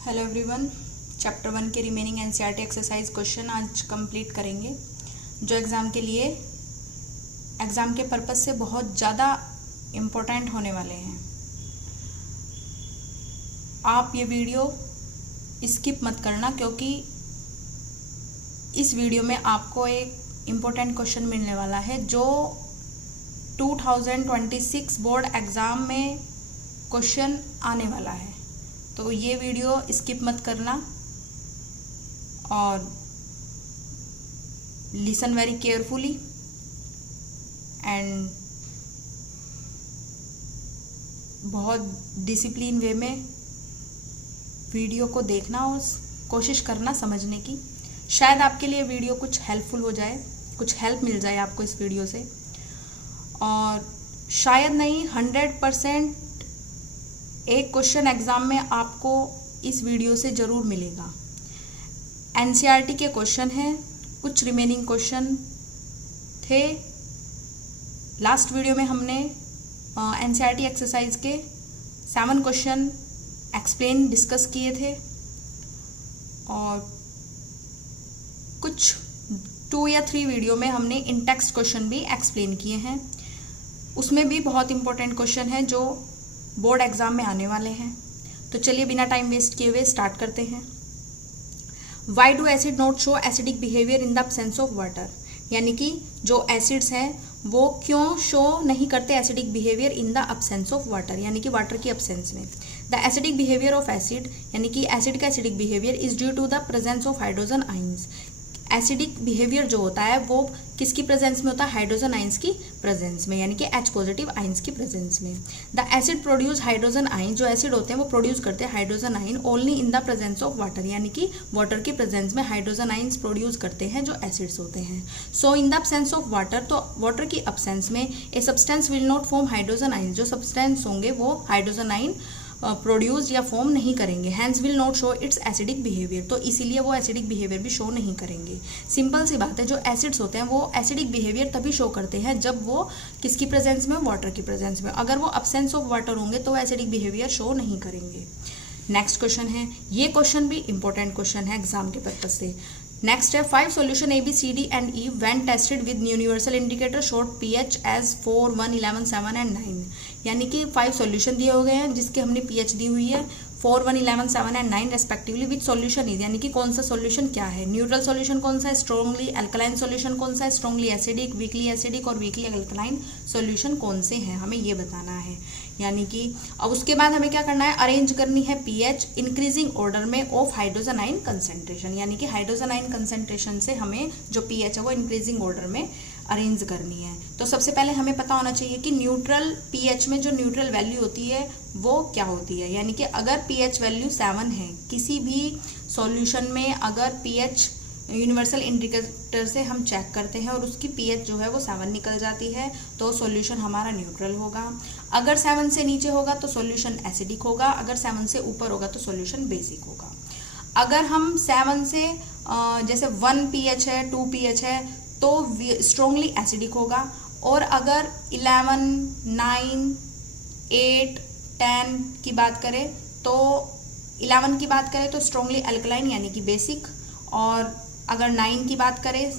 Hello everyone, chapter 1 के remaining NCERT exercise question आज complete करेंगे, जो एग्ज़ाम के पर्पस से बहुत ज़्यादा इम्पोर्टेंट होने वाले हैं। आप ये वीडियो स्किप मत करना, क्योंकि इस वीडियो में आपको एक इम्पोर्टेंट क्वेश्चन मिलने वाला है जो 2026 बोर्ड एग्ज़ाम में क्वेश्चन आने वाला है। तो ये वीडियो स्किप मत करना और लिसन वेरी केयरफुली एंड बहुत डिसिप्लिन वे में वीडियो को देखना और कोशिश करना समझने की। शायद आपके लिए वीडियो कुछ हेल्पफुल हो जाए, कुछ हेल्प मिल जाए आपको इस वीडियो से, और शायद नहीं 100% एक क्वेश्चन एग्जाम में आपको इस वीडियो से ज़रूर मिलेगा। एनसीईआरटी के क्वेश्चन हैं, कुछ रिमेनिंग क्वेश्चन थे। लास्ट वीडियो में हमने एनसीईआरटी एक्सरसाइज के 7 क्वेश्चन डिस्कस किए थे और कुछ 2 या 3 वीडियो में हमने इन टेक्स्ट क्वेश्चन भी एक्सप्लेन किए हैं। उसमें भी बहुत इंपॉर्टेंट क्वेश्चन है जो बोर्ड एग्जाम में आने वाले हैं। तो चलिए बिना टाइम वेस्ट किए हुए स्टार्ट करते हैं। Why do acid not show acidic behaviour in the absence of water, यानी कि जो एसिड्स हैं वो क्यों शो नहीं करते acidic behaviour in the absence of water, यानी कि वाटर की एब्सेंस में। The acidic behaviour of acid, यानी कि एसिड का acidic behaviour is due to the presence of hydrogen ions. Acidic behaviour जो होता है वो किसकी प्रेजेंस में होता है? हाइड्रोजन आइंस की प्रेजेंस में, यानी कि H पॉजिटिव आइंस की प्रेजेंस में। The acid produce hydrogen ion, जो एसिड होते हैं वो प्रोड्यूस करते हैं हाइड्रोजन आइन only in the presence of water, यानी कि वाटर की प्रेजेंस में हाइड्रोजन आइंस प्रोड्यूस करते हैं जो एसिड्स होते हैं। So in the absence of water, तो वाटर की एब्सेंस में a substance will not form hydrogen ion, जो सब्सटेंस होंगे वो हाइड्रोजन आइन प्रोड्यूस या फॉर्म नहीं करेंगे। Hence will not show its acidic behaviour, तो इसीलिए वो एसिडिक बिहेवियर भी शो नहीं करेंगे। सिंपल सी बात है, जो एसिड्स होते हैं वो एसिडिक बिहेवियर तभी शो करते हैं जब वो किसकी प्रेजेंस में? वाटर की प्रेजेंस में। अगर वो एब्सेंस ऑफ वाटर होंगे तो एसिडिक बिहेवियर शो नहीं करेंगे। नेक्स्ट क्वेश्चन है, ये क्वेश्चन भी इंपॉर्टेंट क्वेश्चन है एग्जाम के पर्पज से। नेक्स्ट है 5 solution A, B, C, D and E when tested with universal indicator showed pH as 4, 1, 11, 7 and 9, यानी कि 5 सॉल्यूशन दिए हो गए हैं जिसके हमने pH दी हुई है 4, 1, 11, 7 and 9 respectively. Which solution is, यानी कि कौन सा सॉल्यूशन क्या है? न्यूट्रल सॉल्यूशन कौन सा है? स्ट्रॉन्गली अल्कलाइन सॉल्यूशन कौन सा है? स्ट्रॉन्गली एसिडिक, वीकली एसिडिक और वीकली अल्कलाइन सॉल्यूशन कौन से हैं, हमें ये बताना है। यानी कि अब उसके बाद हमें क्या करना है? अरेंज करनी है pH इंक्रीजिंग ऑर्डर में ऑफ हाइड्रोजन आइन कंसेंट्रेशन, यानी कि हाइड्रोजन आइन कंसेंट्रेशन से हमें जो pH है वो इंक्रीजिंग ऑर्डर में अरेंज करनी है। तो सबसे पहले हमें पता होना चाहिए कि न्यूट्रल pH में जो न्यूट्रल वैल्यू होती है वो क्या होती है, यानी कि अगर pH वैल्यू 7 है किसी भी सॉल्यूशन में, अगर pH यूनिवर्सल इंडिकेटर से हम चेक करते हैं और उसकी pH जो है वो 7 निकल जाती है तो सॉल्यूशन हमारा न्यूट्रल होगा। अगर 7 से नीचे होगा तो सॉल्यूशन एसिडिक होगा, अगर 7 से ऊपर होगा तो सॉल्यूशन बेसिक होगा। अगर हम 7 से जैसे 1 pH है, 2 pH है तो स्ट्रॉन्गली एसिडिक होगा, और अगर 11, 9, 8, 10 की बात करें तो 11 की बात करें तो स्ट्रॉन्गली अल्कलाइन यानी कि बेसिक, और अगर 9 की बात करें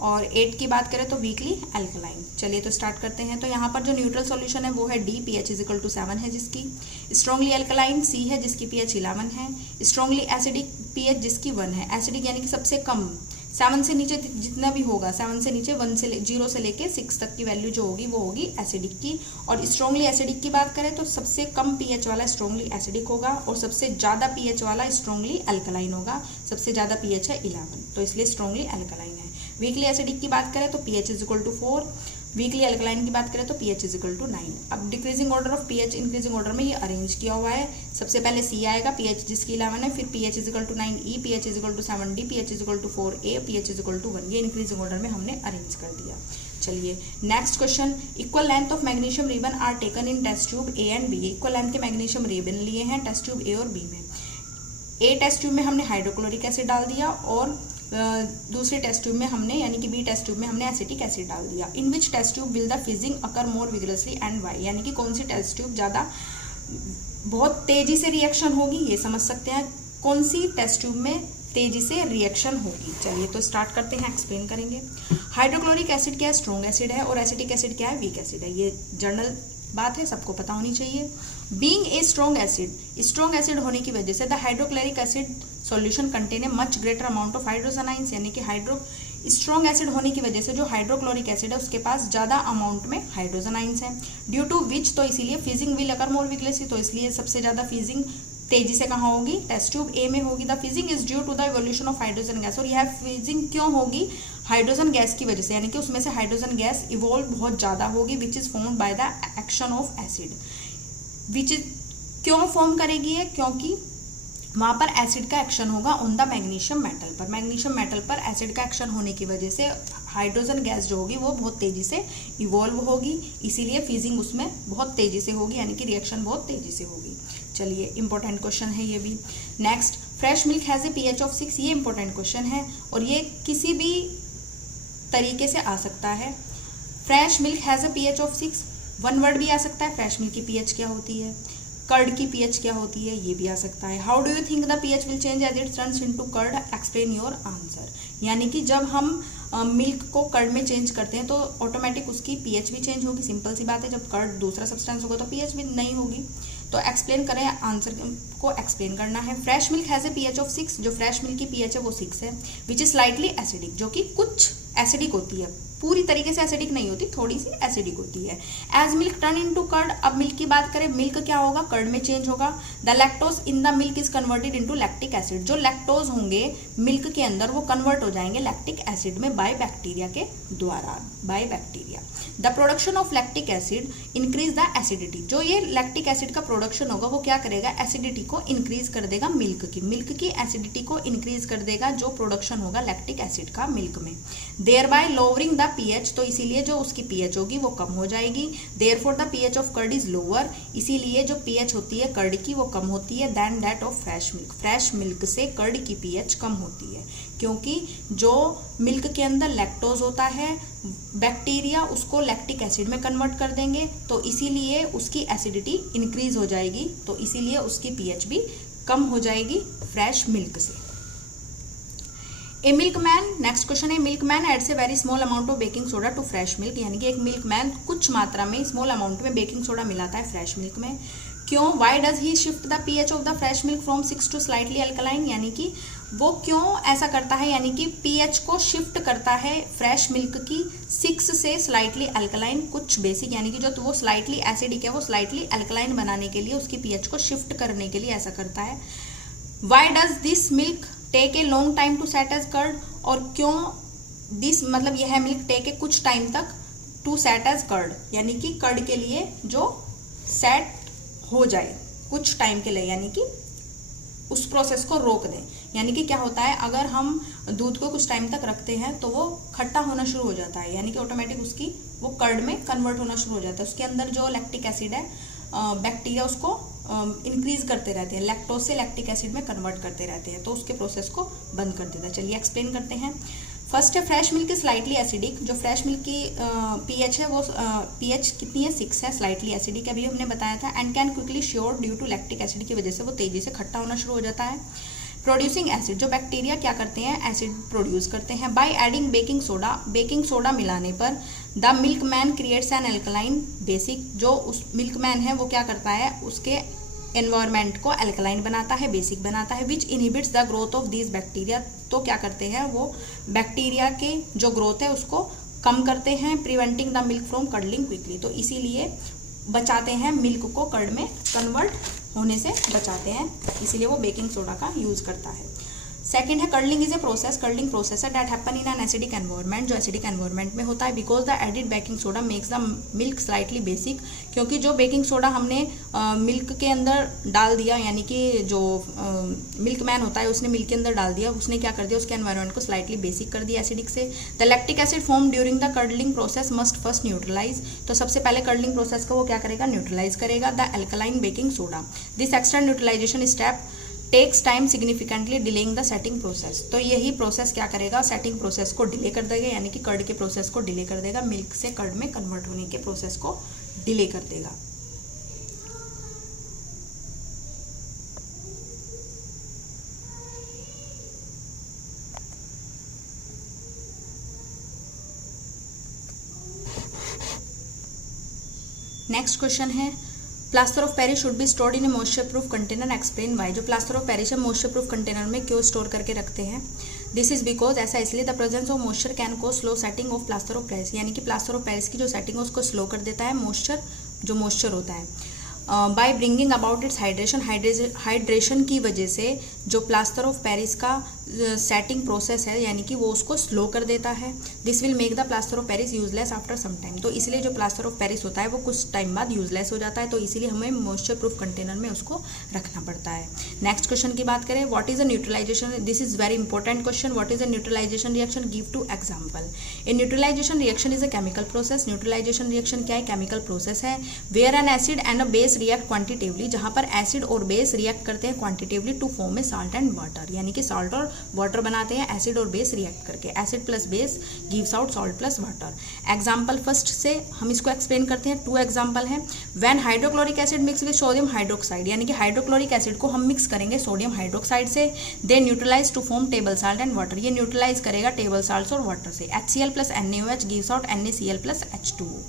और 8 की बात करें तो वीकली अल्कलाइन। चलिए तो स्टार्ट करते हैं। तो यहाँ पर जो न्यूट्रल सॉल्यूशन है वो है D, pH = 7 है जिसकी, स्ट्रॉन्गली अल्कलाइन C है जिसकी pH 11 है, स्ट्रॉन्गली एसिडिक pH जिसकी 1 है। एसिडिक यानी कि सबसे कम, 7 से नीचे जितना भी होगा, 7 से नीचे 0 से लेके 6 तक की वैल्यू जो होगी वो होगी एसिडिक की। और स्ट्रॉन्गली एसिडिक की बात करें तो सबसे कम pH वाला स्ट्रॉन्गली एसिडिक होगा और सबसे ज़्यादा pH वाला स्ट्रॉन्गली अल्कलाइन होगा। सबसे ज़्यादा pH है 11 तो इसलिए स्ट्रॉन्गली अल्कलाइन है। वीकली एसिडिक की बात करें तो pH = 4, वीकली अल्कलाइन की बात करें तो pH = 9। अब decreasing order of pH increasing order में ये अरेंज किया हुआ है। सबसे पहले C आएगा pH जिसकी 11 है, फिर pH = 9E, pH = 7D, pH = 4A, pH = 1। ये इंक्रीजिंग ऑर्डर में हमने अरेंज कर दिया। चलिए next question, equal length of magnesium ribbon are taken in test tube A and B। Equal length के मैग्नीशियम रिबन लिए हैं टेस्ट ट्यूब A और B में। A टेस्ट ट्यूब में हमने हाइड्रोक्लोरिक एसिड डाल दिया और दूसरे टेस्ट ट्यूब में हमने यानी कि बी टेस्ट ट्यूब में हमने एसिटिक एसिड डाल दिया। In which test tube will the fizzing occur more vigorously and why, यानी कि कौन सी टेस्ट ट्यूब ज़्यादा बहुत तेजी से रिएक्शन होगी, ये समझ सकते हैं। कौन सी टेस्ट ट्यूब में तेजी से रिएक्शन होगी। चलिए तो स्टार्ट करते हैं, एक्सप्लेन करेंगे। हाइड्रोक्लोरिक एसिड क्या है, स्ट्रॉन्ग एसिड है, और एसिटिक एसिड क्या है, वीक एसिड है। ये जनरल बात है, सबको पता होनी चाहिए। बीइंग ए स्ट्रॉन्ग एसिड होने की वजह से the hydrochloric acid solution contain a much greater amount of hydrogen ions, यानी कि स्ट्रॉन्ग एसिड होने की वजह से जो हाइड्रोक्लोरिक एसिड है उसके पास ज्यादा अमाउंट में हाइड्रोजन आइंस है। ड्यू टू विच, तो इसीलिए फिजिंग विल अकर मोर विगलेसली, तो इसलिए सबसे ज्यादा फिजिंग तेजी से कहाँ होगी, टेस्ट ट्यूब ए में होगी। The fizzing is due to the evolution of hydrogen gas, और यह फिजिंग क्यों होगी, हाइड्रोजन गैस की वजह से, यानी कि उसमें से हाइड्रोजन गैस इवॉल्व बहुत ज्यादा होगी, which is formed by the action of acid. Which is क्यों फॉर्म करेगी है, क्योंकि वहां पर एसिड का एक्शन होगा ऑन द मैग्नीशियम मेटल पर। मैग्नीशियम मेटल पर एसिड का एक्शन होने की वजह से हाइड्रोजन गैस जो होगी वो बहुत तेजी से इवॉल्व होगी, इसीलिए फ्यूजिंग उसमें बहुत तेजी से होगी, यानी कि रिएक्शन बहुत तेजी से होगी। चलिए इंपॉर्टेंट क्वेश्चन है ये भी। Next, fresh milk has a pH of 6, ये इंपॉर्टेंट क्वेश्चन है और ये किसी भी तरीके से आ सकता है। Fresh milk has a pH of 6, one word भी आ सकता है, फ्रेश मिल्क की पीएच क्या होती है, कर्ड की पीएच क्या होती है, ये भी आ सकता है। How do you think the pH will change as it turns into curd, explain your answer. यानी कि जब हम मिल्क को कर्ड में चेंज करते हैं तो ऑटोमेटिक उसकी पीएच भी चेंज होगी, सिंपल सी बात है। जब कर्ड दूसरा सब्सटेंस होगा तो पीएच भी नहीं होगी। तो एक्सप्लेन करें, आंसर को एक्सप्लेन करना है। Fresh milk has a pH of 6, जो फ्रेश मिल्क की पीएच है वो 6 है, विच इज स्लाइटली एसिडिक, जो कि कुछ एसिडिक होती है, पूरी तरीके से एसिडिक नहीं होती, थोड़ी सी एसिडिक होती है। As milk turn into curd, अब मिल्क की बात करें, मिल्क क्या होगा, कर्ड में चेंज होगा। The lactose in the milk is converted into lactic acid, जो लैक्टोज होंगे मिल्क के अंदर वो कन्वर्ट हो जाएंगे लैक्टिक एसिड में बाय बैक्टीरिया के द्वारा, by bacteria. The production of lactic acid increase the acidity, जो ये लैक्टिक एसिड का प्रोडक्शन होगा वो क्या करेगा, एसिडिटी को इंक्रीज कर देगा, मिल्क की एसिडिटी को इंक्रीज कर देगा, जो प्रोडक्शन होगा लैक्टिक एसिड का मिल्क में। Thereby lowering the pH, तो इसीलिए जो उसकी पीएच होगी वो कम हो जाएगी। Therefore the pH of curd is lower, इसीलिए जो पीएच होती है कर्ड की वो कम होती है than that of fresh milk, fresh milk से कर्ड की पीएच कम होती है, क्योंकि जो मिल्क के अंदर लैक्टोज होता है बैक्टीरिया उसको लैक्टिक एसिड में कन्वर्ट कर देंगे, तो इसीलिए उसकी एसिडिटी इंक्रीज हो जाएगी, तो इसीलिए उसकी पीएच भी कम हो जाएगी फ्रेश मिल्क से। ए मिल्कमैन, नेक्स्ट क्वेश्चन है, milkman adds a very small amount of baking soda to fresh milk, यानी कि एक मिल्कमैन कुछ मात्रा में स्मॉल अमाउंट में बेकिंग सोडा मिलाता है फ्रेश मिल्क में। क्यों, why does he shift the pH of the fresh milk from 6 to slightly alkaline, यानी कि वो क्यों ऐसा करता है, यानी कि पीएच को शिफ्ट करता है फ्रेश मिल्क की 6 से स्लाइटली अल्कलाइन, कुछ बेसिक, यानी कि जो तो वो स्लाइटली एसिडिक है वो स्लाइटली अल्कलाइन बनाने के लिए, उसकी पीएच को शिफ्ट करने के लिए ऐसा करता है। Why does this milk take a long time to set as curd, और क्यों दिस मतलब यह मिल्क टेक ए कुछ टाइम तक टू सेट एज कर्ड, यानी कि कर्ड के लिए जो सेट हो जाए कुछ टाइम के लिए, यानी कि उस प्रोसेस को रोक दें। यानी कि क्या होता है, अगर हम दूध को कुछ टाइम तक रखते हैं तो वो खट्टा होना शुरू हो जाता है, यानी कि ऑटोमेटिक उसकी वो कर्ड में कन्वर्ट होना शुरू हो जाता है। उसके अंदर जो लैक्टिक एसिड है बैक्टीरिया उसको इंक्रीज करते रहते हैं, लैक्टोज से लैक्टिक एसिड में कन्वर्ट करते रहते हैं, तो उसके प्रोसेस को बंद कर देता है। चलिए एक्सप्लेन करते हैं। फर्स्ट है फ्रेश मिल्क स्लाइटली एसिडिक, जो फ्रेश मिल्क की पीएच है वो पीएच कितनी है, 6 है, स्लाइटली एसिडिक अभी हमने बताया था। And can quickly sure due to lactic acid की वजह से वो तेजी से खट्टा होना शुरू हो जाता है। प्रोड्यूसिंग एसिड, जो बैक्टीरिया क्या करते हैं, एसिड प्रोड्यूस करते हैं। बाय एडिंग बेकिंग सोडा मिलाने पर the milkman creates an alkaline basic, जो उस मिल्कमैन है वो क्या करता है, उसके एनवायरमेंट को अल्कलाइन बनाता है, बेसिक बनाता है, which inhibits the growth of these bacteria, तो क्या करते हैं वो बैक्टीरिया के जो ग्रोथ है उसको कम करते हैं। Preventing the milk from curdling quickly, तो इसीलिए बचाते हैं मिल्क को कर्ड में कन्वर्ट होने से बचाते हैं, इसीलिए वो बेकिंग सोडा का यूज करता है। सेकंड है curdling is a process, curdling process है that happen in an acidic environment, जो एसिडिक एनवायरनमेंट में होता है। Because the added baking soda makes the milk slightly basic, क्योंकि जो बेकिंग सोडा हमने मिल्क के अंदर डाल दिया, यानी कि जो मिल्कमैन होता है उसने मिल्क के अंदर डाल दिया, उसने क्या कर दिया, उसके एनवायरनमेंट को स्लाइटली बेसिक कर दिया एसिडिक से। The lactic acid form during the curdling process must first neutralise, तो सबसे पहले कर्डलिंग प्रोसेस को वो क्या करेगा, न्यूट्रलाइज करेगा the alkaline baking soda. This extra neutralisation step takes time significantly delaying the setting process, तो यही प्रोसेस क्या करेगा, सेटिंग प्रोसेस को डिले कर देगा, यानी कि कर्ड के प्रोसेस को डिले कर देगा, मिल्क से कर्ड में कन्वर्ट होने के प्रोसेस को डिले कर देगा। नेक्स्ट क्वेश्चन है plaster of Paris should be stored in A moisture proof container, explain why. जो प्लास्टर ऑफ पेरिस है मॉइस्चर प्रूफ कंटेनर में क्यों स्टोर करके रखते हैं? दिस इज बिकॉज, ऐसा इसलिए, the presence of moisture can को slow setting of plaster of Paris, यानी कि प्लास्टर ऑफ पेरिस की जो सेटिंग है उसको स्लो कर देता है मॉइस्चर, जो मॉइस्चर होता है। By bringing about its hydration की वजह से जो प्लास्टर ऑफ पेरिस का सेटिंग प्रोसेस है यानी कि वो उसको स्लो कर देता है। This will make the plaster of Paris useless after some time, तो इसलिए जो प्लास्टर ऑफ पेरिस होता है वो कुछ टाइम बाद यूजलेस हो जाता है, तो इसीलिए हमें मॉइस्चर प्रूफ कंटेनर में उसको रखना पड़ता है। नेक्स्ट क्वेश्चन की बात करें, what is a neutralization, this is very important question. What is a neutralization reaction, give two example. A neutralization reaction is a chemical process. Neutralization reaction क्या है? केमिकल प्रोसेस है। Where an acid and a base react quantitatively, जहां पर acid और base react करते हैं quantitatively to form a salt and water, यानी कि साल्ट और वाटर बनाते हैं एसिड और बेस रिएक्ट करके। Acid plus base gives out salt plus water. Example first से हम इसको एक्सप्लेन करते हैं। 2 एग्जांपल हैं। When hydrochloric acid mix with sodium hydroxide, यानी कि हाइड्रोक्लोरिक एसिड को हम मिक्स करेंगे सोडियम हाइड्रोक्साइड से, they neutralize to form table salt and water, ये न्यूट्रलाइज करेगा टेबल साल्ट और वाटर से। HCl plus NaOH gives out NaCl plus H2O।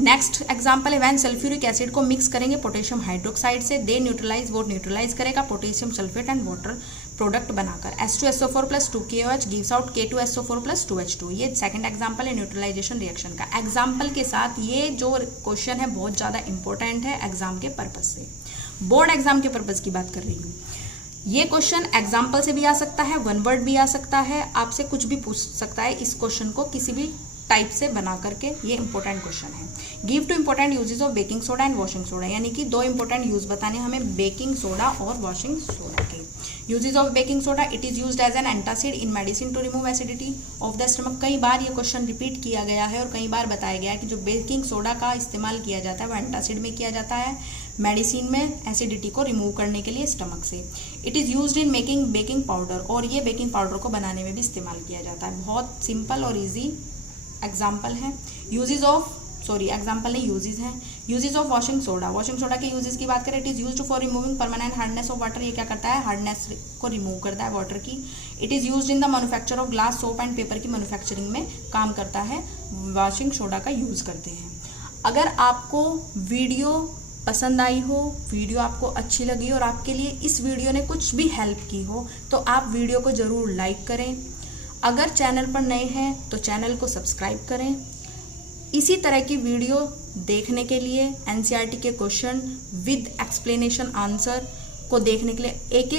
Next example है व्हेन सल्फ्यूरिक एसिड को मिक्स करेंगे पोटेशियम हाइड्रोक्साइड से, दे न्यूट्रलाइज, वो न्यूट्रलाइज करेगा potassium sulphate and water product बनाकर। H2SO4 plus 2KOH gives out K2SO4 plus 2H2। ये second example है neutralisation reaction का। एग्जाम्पल के साथ ये जो क्वेश्चन है बहुत ज़्यादा इंपॉर्टेंट है एग्जाम के पर्पज से, बोर्ड एग्जाम के पर्पज की बात कर रही हूँ। ये क्वेश्चन एग्जाम्पल से भी आ सकता है, 1 वर्ड भी आ सकता है, आपसे कुछ भी पूछ सकता है इस क्वेश्चन को किसी भी टाइप से बना करके। ये इंपॉर्टेंट क्वेश्चन है। Give two important uses of baking soda and washing soda, यानी कि 2 इंपॉर्टेंट यूज बताने हमें बेकिंग सोडा और वॉशिंग सोडा के। Uses of baking soda, it is used as an antacid in medicine to remove acidity of the stomach. कई बार ये question repeat किया गया है और कई बार बताया गया है कि जो बेकिंग सोडा का इस्तेमाल किया जाता है वो एंटासिड में किया जाता है मेडिसिन में एसिडिटी को रिमूव करने के लिए स्टमक से। It is used in making baking powder, और ये बेकिंग पाउडर को बनाने में भी इस्तेमाल किया जाता है। बहुत सिंपल और ईजी एग्जाम्पल है। यूजेज ऑफ, सॉरी एग्जाम्पल नहीं यूजेज हैं। Uses of washing soda, washing soda के यूजेज की बात करें, it is used for removing permanent hardness of water, ये क्या करता है हार्डनेस को रिमूव करता है वाटर की। It is used in the manufacture of glass, soap and paper की मैन्युफैक्चरिंग में काम करता है, वॉशिंग सोडा का यूज़ करते हैं। अगर आपको वीडियो पसंद आई हो, वीडियो आपको अच्छी लगी और आपके लिए इस वीडियो ने कुछ भी हेल्प की हो तो आप वीडियो को ज़रूर लाइक करें। अगर चैनल पर नए हैं तो चैनल को सब्सक्राइब करें। इसी तरह की वीडियो देखने के लिए NCERT के क्वेश्चन विद एक्सप्लेनेशन आंसर को देखने के लिए एक